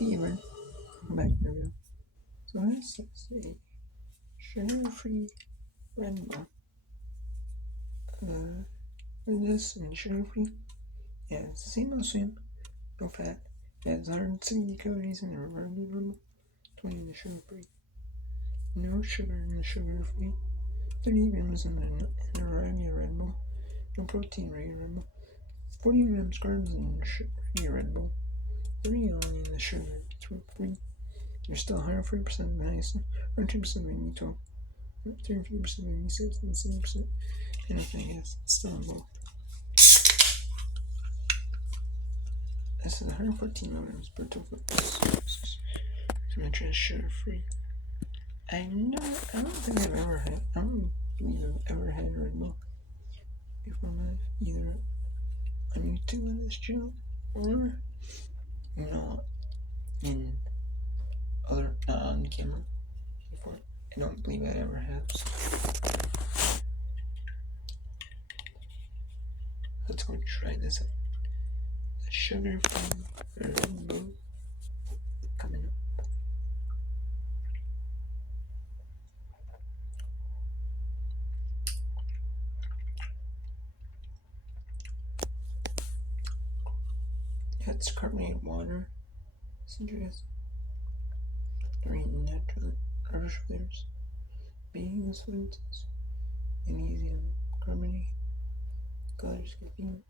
Even back to you. So this is a sugar-free Red Bull. This and sugar-free. Yeah, it's the same as sweet, no fat. It has 160 calories in the regular Red Bull, 20 in the sugar-free. No sugar in the sugar-free. 30 grams in the regular Red Bull. No protein in regular Red Bull. 40 grams carbs in the regular Red Bull. 30 only in the sugar-free. There's still 140% niacin, 102% vitamin B12, 33% vitamin B6, and 7% anything else. It's still in both. This is 114 milligrams per total. So make sure it's sugar-free. I don't think I've ever had, I don't believe I've ever had Red Bull before my life, either on YouTube on this channel, or, in other, not on camera before. I don't believe I ever have. Let's go try this out. The sugar-free Red Bull coming up. It's carbonated water, citrus, green natural artificial flavors, being sweets, magnesium carbonate, colors, caffeine,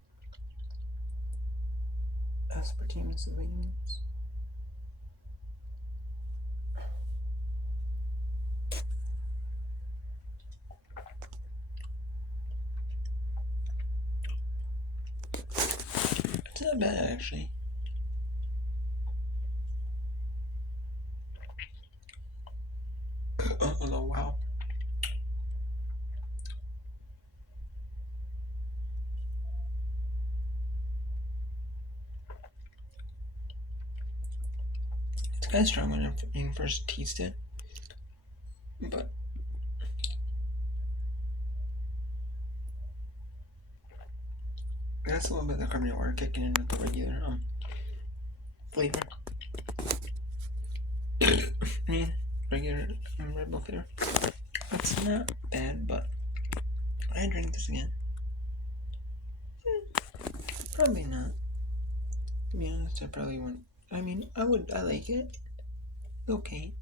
aspartame, and vitamins. It's not bad actually. Oh wow. It's kind of strong when you first taste it, but that's a little bit of the carbonated water kicking in with the regular flavor. I mean, regular Red Bull flavor. It's not bad, but I drink this again. Probably not. To be honest, I probably wouldn't. I mean, I like it. Okay.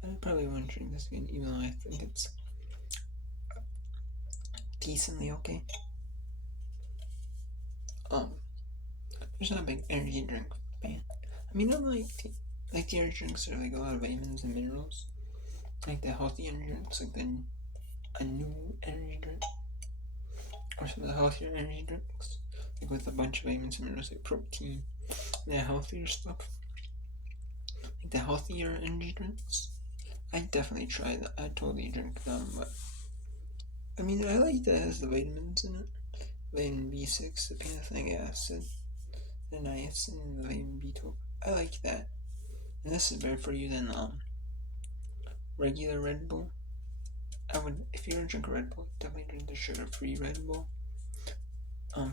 But I probably wouldn't drink this again, even though I think it's decently okay. There's not a big energy drink fan. I mean, I like the energy drinks that are like a lot of vitamins and minerals. Like the healthy energy drinks, like a new energy drink. Or some of the healthier energy drinks. Like with a bunch of vitamins and minerals, like protein. The healthier stuff. Like the healthier energy drinks. I definitely try that. I totally drink them, but I mean, I like that it has the vitamins in it. Vitamin B6, the pantothenic acid, the niacin, the vitamin B12. I like that. And this is better for you than regular Red Bull. I would, if you're gonna drink a Red Bull, definitely drink the sugar-free Red Bull.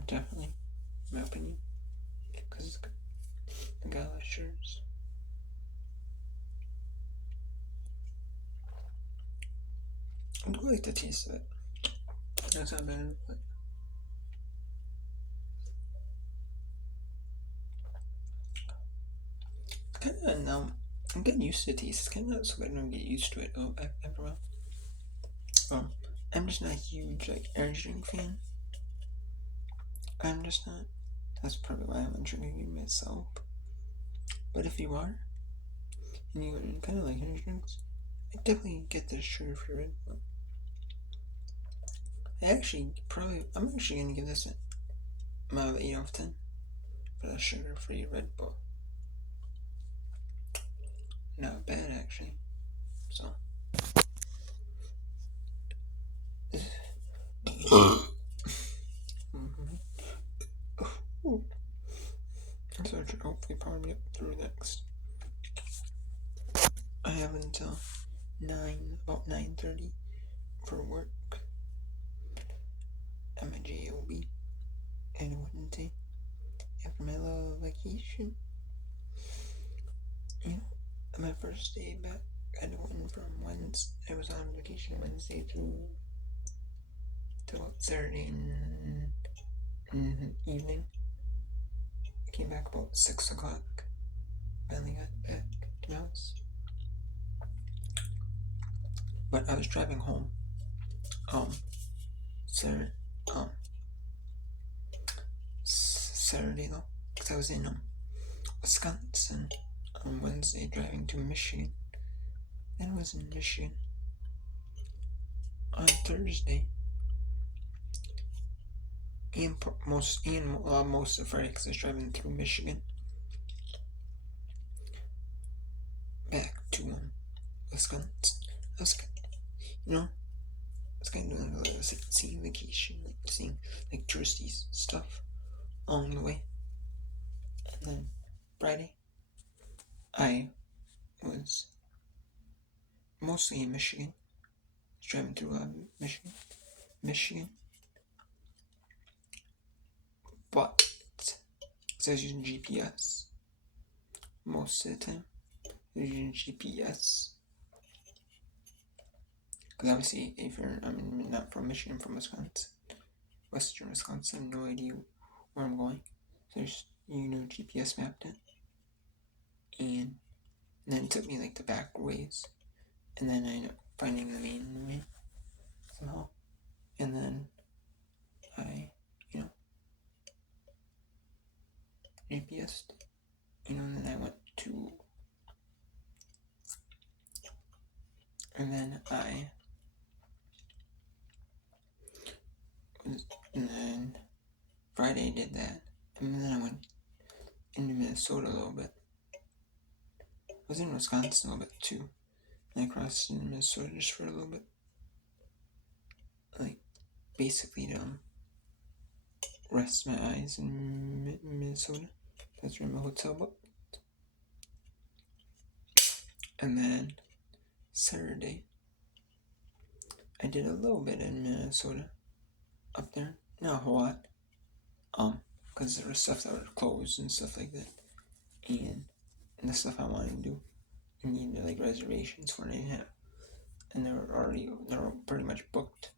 Definitely, in my opinion, because it's got a lot of sugars. I do like the taste of it. That's not bad, but kind of now. I'm getting used to the taste. It's kind of not so good. I don't get used to it after a while. I'm just not a huge energy drink fan. I'm just not. That's probably why I'm drinking it myself. But if you are, and you kind of like energy drinks, I definitely get the sugar-free Red Bull. I'm actually gonna give this an 8 out of 10 for the sugar-free Red Bull. Not bad actually. So. So I should hopefully power me up through next. I have until about 9:30 for work at my job and Wednesday after my little vacation. Thursday back. I went from Wednesday. I was on vacation Wednesday through till Saturday evening. I came back about 6 o'clock. Finally got back to the house. But I was driving home. Saturday though, because I was in Wisconsin on Wednesday driving to Michigan. Then I was in Michigan on Thursday. And most of Friday because I was driving through Michigan back to Wisconsin. I was kind of doing a little sightseeing vacation, like seeing like touristy stuff along the way. And then Friday, I was mostly in Michigan. I was driving through Michigan. But because I was using GPS most of the time, I was using GPS. Because obviously, if I'm not from Michigan, I'm from Wisconsin, Western Wisconsin, I have no idea where I'm going. So there's, GPS mapped it. And then it took me like the back ways. And then I ended up finding the main way somehow. And then I, GPS'd. And then I went to. And then Friday I did that. And then I went into Minnesota a little bit. I was in Wisconsin a little bit too. And I crossed into Minnesota just for a little bit. Like, basically to rest my eyes in Minnesota. That's where my hotel booked. And then Saturday, I did a little bit in Minnesota. Up there. Not a whole lot. Because there was stuff that were closed and stuff like that. And the stuff I wanted to do, I needed like reservations for, and I didn't have. And they were pretty much booked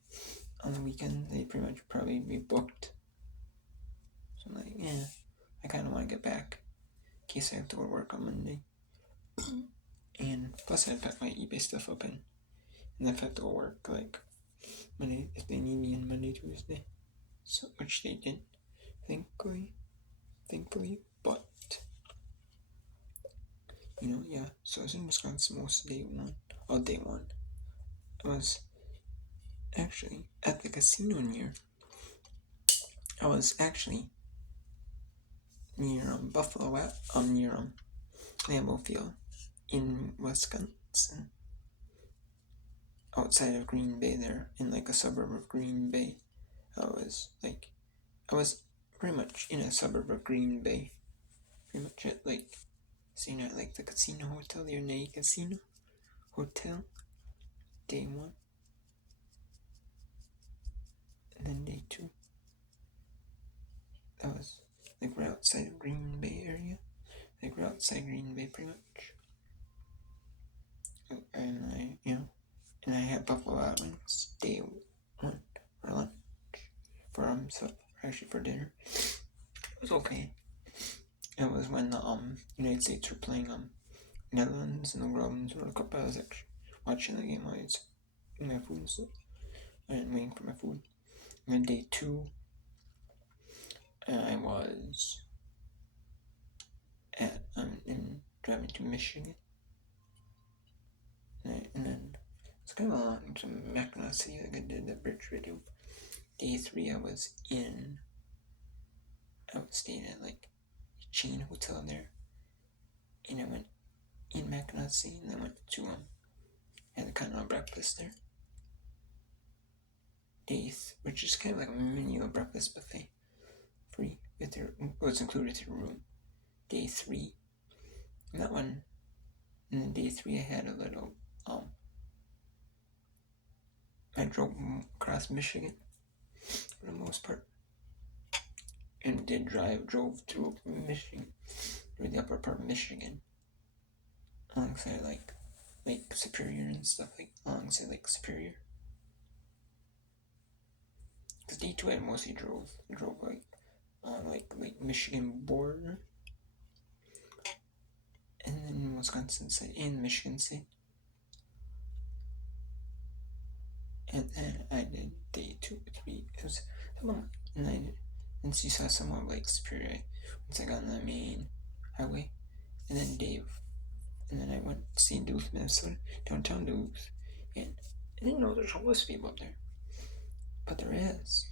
on the weekend. They pretty much probably be booked. So I'm like, I kind of want to get back in case I have to go to work on Monday. And plus I packed my eBay stuff up and if I have to go work like Monday, if they need me on Monday, Tuesday. So, which they did, thankfully, but, so I was in Wisconsin most of day one. I was actually at the casino I was actually near Buffalo, near Lambeau Field in Wisconsin, outside of Green Bay there, in like a suburb of Green Bay. I was pretty much in a suburb of Green Bay, pretty much at like, staying at like the casino hotel, the Ernay Casino Hotel, day 1. And then day 2, that was like right outside of Green Bay area, like right outside Green Bay pretty much. And I had Buffalo Wild Wings day 1 for lunch, for dinner. It was okay. It was when the United States were playing Netherlands and the World Cup. I was actually watching the game while I was eating my food and stuff. I didn't waiting for my food. And then day 2, I was driving to Michigan. And then it's kind of along to Mackinac City, like I did that bridge video. Day 3, I was staying at like a chain hotel there, and I went in Mackinac City, and I went to had a continental breakfast there. Which is kind of like a mini breakfast buffet, free with it's included with your room. Day 3, and that one, and then day 3 I had a little I drove across Michigan for the most part, and drove through Michigan, through the upper part of Michigan, alongside like Superior and stuff, like alongside like Superior. Because day 2 I mostly drove like on like Michigan border, and then Wisconsin State and Michigan State. And then I did day 2 or 3. It was long, and then you saw somewhat like Superior once I got on the main highway, and then I went to see Duluth, Minnesota, downtown Duluth, and I didn't know there's homeless people up there, but there is.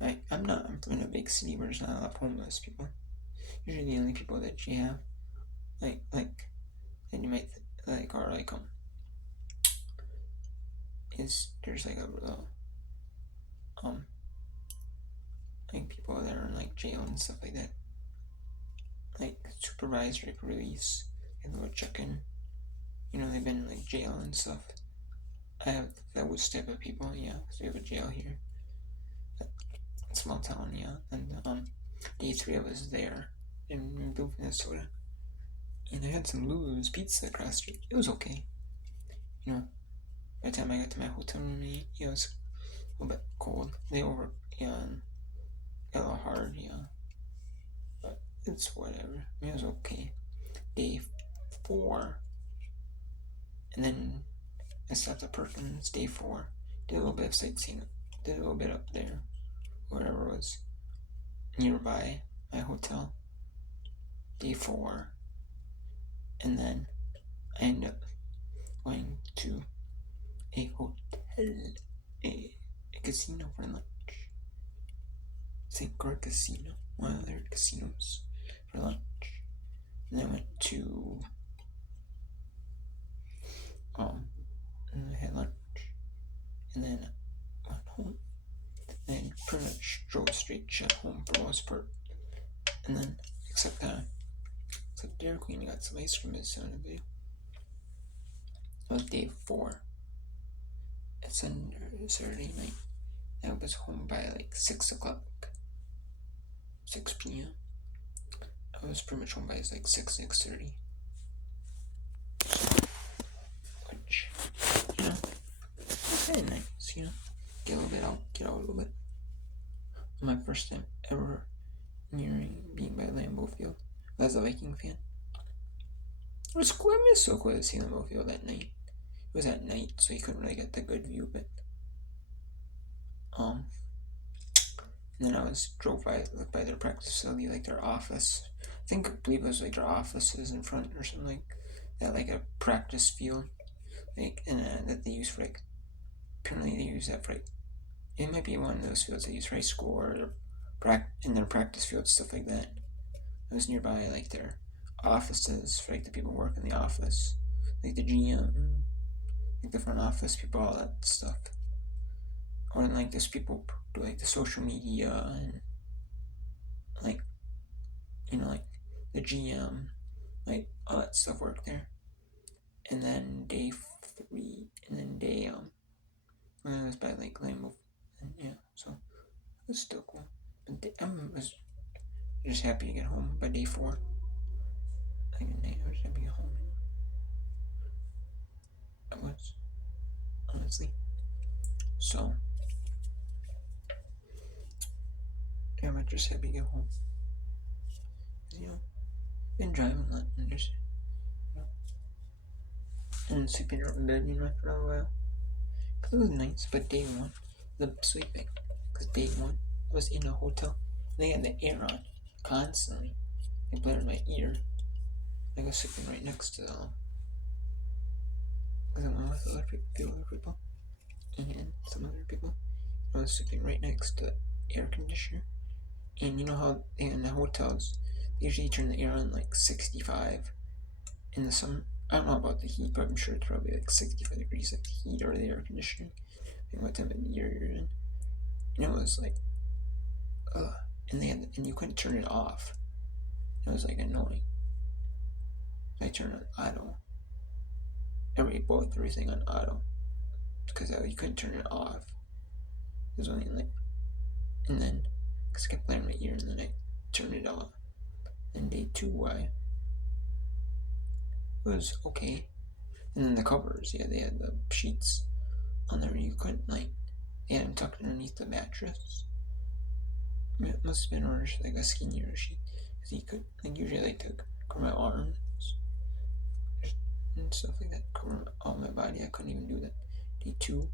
I'm in a big city where there's not a lot of homeless people. Usually the only people that you have, like that you might like are like is there's like like people that are in like jail and stuff like that, like supervised release, and they'll check in. You know, they've been in like jail and stuff. I have those type of people, yeah. So we have a jail here, small town, yeah. And day 3 I was there in Duluth, Minnesota, and I had some Lulu's pizza across the street. It was okay, you know. By the time I got to my hotel room, it was a little bit cold. They got a little hard, yeah. But it's whatever. It was okay. Day 4, and then I stopped at Perkins. Day 4, did a little bit of sightseeing. Did a little bit up there, wherever was nearby my hotel. Day 4, and then I ended up going to a hotel, a casino for lunch. St. Croix Casino, one of their casinos, for lunch. And then I went to and I had lunch, and then went home, and pretty much drove straight shot home for the most part. And then except Dairy Queen, got some ice cream as soon as video. It was day 4. It's Saturday night. I was home by like 6 p.m. I was pretty much home by like 6:30. Which, you know, it's kind of nice, you know. Get out a little bit. My first time ever nearing being by Lambeau Field as a Viking fan. It was cool. I mean, it was so cool to see Lambeau Field that night. It was at night, so you couldn't really get the good view, but and then I drove by their practice facility, like their office. I believe it was like their offices in front or something like that, like a practice field, like, and that they use for like. Apparently they use that for like. It might be one of those fields they use for high school or in their practice field, stuff like that. It was nearby like their offices for like the people who work in the office, like the GM, like the front office people, all that stuff. Or like those people do like the social media and like, you know, like the GM, like all that stuff work there. And then day 3, and then day when I was by like Lambeau, and yeah, so it was still cool. But I was just happy to get home by day 4. Like at night, I was happy to get home. I was, honestly. So yeah, I'm just happy to get home. You know, been driving a lot and just, you know, and sleeping around in bed, you know, for a while. Cause it was nice, but day 1, the sleeping. Cause day 1, I was in a hotel. And they had the air on constantly. It blared in my ear. I was sleeping right next to because I'm with other people, and some other people. I was sleeping right next to the air conditioner. And you know how in the hotels, they usually turn the air on like 65 in the summer. I don't know about the heat, but I'm sure it's probably like 65 degrees, like the heat or the air conditioning, depending what time of the year you're in. And it was like, and you couldn't turn it off. It was like annoying. I turned on auto. Everything on auto, because you couldn't turn it off. It was only like, and then because it kept playing in my ear, and then I turned it off. And day 2, was okay. And then the covers, yeah, they had the sheets on there. You couldn't like, they had them tucked underneath the mattress. It must have been orange, like a skinnier sheet, because he could like usually I like to cover my arms and stuff like that, cover all my body. I couldn't even do that. Day two,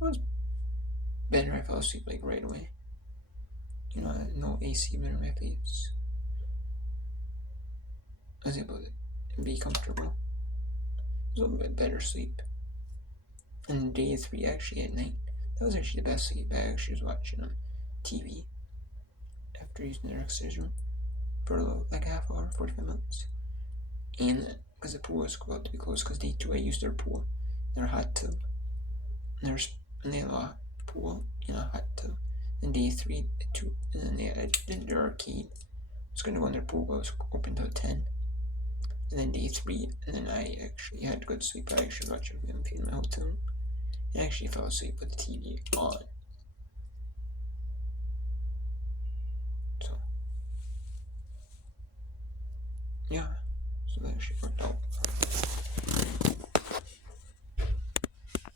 it was better. I fell asleep like right away. You know, I had no AC in my face. I was able to be comfortable. It was a little bit better sleep. And day three, actually at night, that was actually the best sleep. I actually was watching TV after using the exercise room for like a half hour, 45 minutes. And because the pool was about to be closed, because day two I used their pool, their hot tub, and they had a pool, hot tub. And day three, and then they did their arcade. I was gonna go in their pool, but it was open till 10. And then day three, and then I actually had good sleep. I actually watched a movie in my hotel room. And I actually fell asleep with the TV on. So, yeah. So that actually worked out.